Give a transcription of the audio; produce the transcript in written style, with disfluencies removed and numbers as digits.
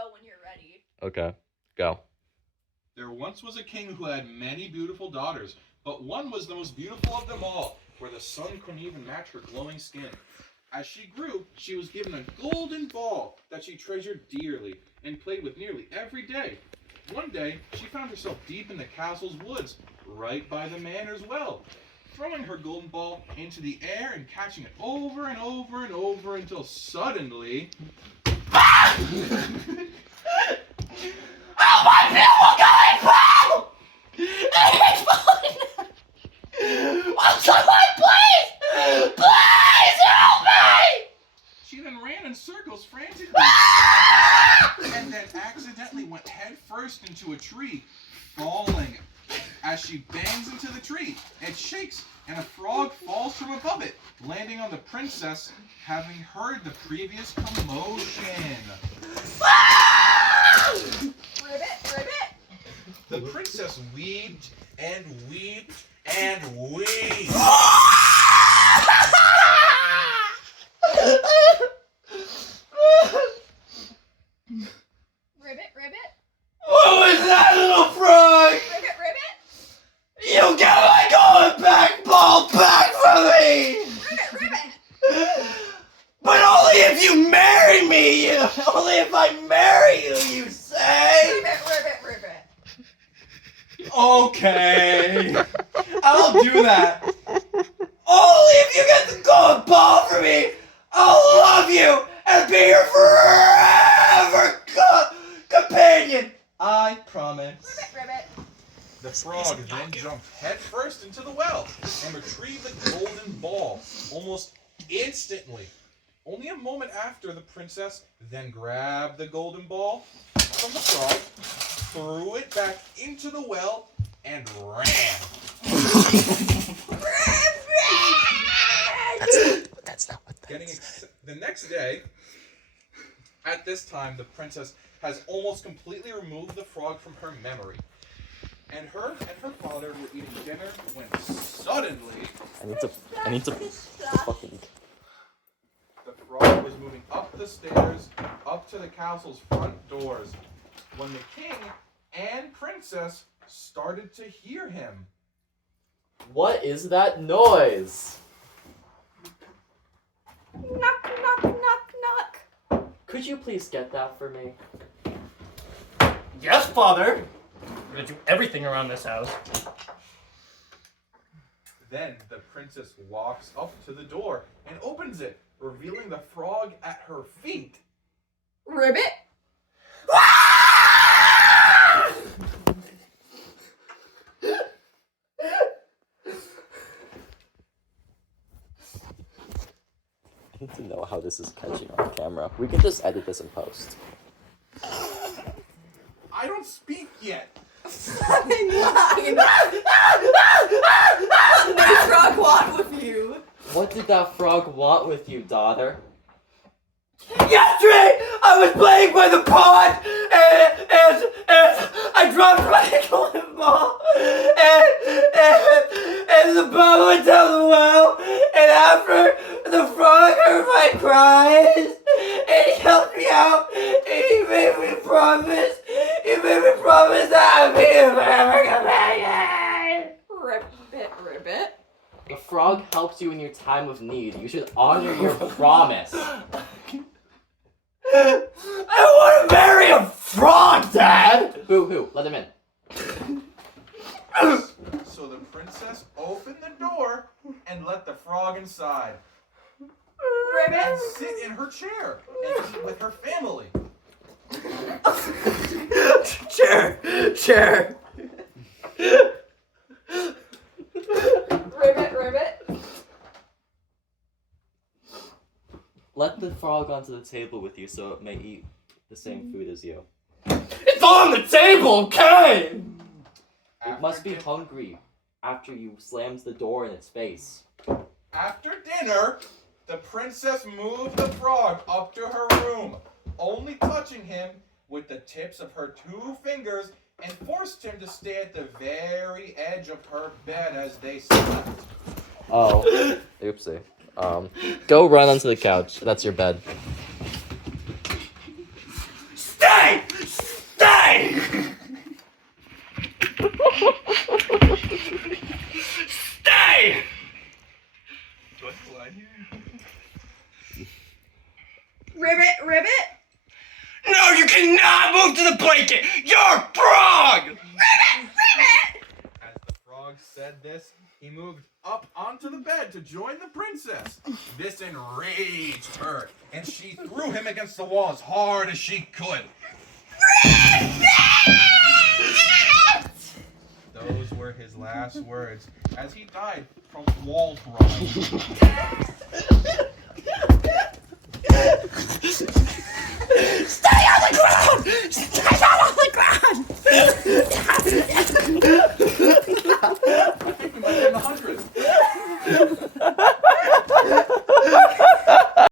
go when you're ready. Okay, go. There once was a king who had many beautiful daughters, but one was the most beautiful of them all, where the sun couldn't even match her glowing skin. As she grew, she was given a golden ball that she treasured dearly and played with nearly every day. One day, she found herself deep in the castle's woods, right by the manor's well, throwing her golden ball into the air and catching it over and over and over until suddenly... Oh, my beautiful golden ball! It's falling! Oh, someone, please! Please help me! She then ran in circles frantically, Ah! and then accidentally went head first into a tree, falling. As she bangs into the tree, it shakes, and a frog falls from above it, landing on the princess, having heard the previous commotion. Ah! Ribbit. The princess wept and wept and wept. Ribbit. What was that, little frog? Ribbit. You get my golden back ball back from me! Ribbit. But only if you marry me! Only if I marry you, you say? Ribbit. Okay. I'll do that. Only if you get the golden ball for me, I'll love you and be your forever companion. I promise. Ribbit. The frog then jumped headfirst into the well and retrieved the golden ball almost instantly. Only a moment after, the princess then grabbed the golden ball from the frog, threw it back into the well, and ran. That's not what that is. The next day, at this time, the princess has almost completely removed the frog from her memory. And her father were eating dinner when suddenly I need to fucking... the frog was moving up the stairs, up to the castle's front doors, when the king and princess started to hear him. What is that noise? Knock. Could you please get that for me? Yes, father. We're gonna do everything around this house. Then the princess walks up to the door and opens it, revealing the frog at her feet. Ribbit. I need to know how this is catching on camera. We can just edit this in post. I don't speak yet. What frog want with you? What did that frog want with you, daughter? Yesterday, I was playing by the pond, and I dropped my golden ball, and the ball went down the well, and after the frog heard my cries, and he helped me out, and he made me promise that I'd be a forever companion. Ribbit. The frog helps you in your time of need. You should honor your promise. I want to marry a frog, Dad! Boo-hoo, let him in. So the princess opened the door and let the frog inside and Ribbit. sit in her chair and eat with her family. Chair. Ribbit. Let the frog onto the table with you so it may eat the same food as you. It's on the table, okay? It must be hungry after you slams the door in its face. After dinner, the princess moved the frog up to her room, only touching him with the tips of her 2 fingers, and forced him to stay at the very edge of her bed as they slept. Oh, oopsie. Go run onto the couch. That's your bed. Stay! You cannot move to the blanket! You're a frog! As the frog said this, he moved up onto the bed to join the princess. This enraged her, and she threw him against the wall as hard as she could. Those were his last words as he died from wall rot.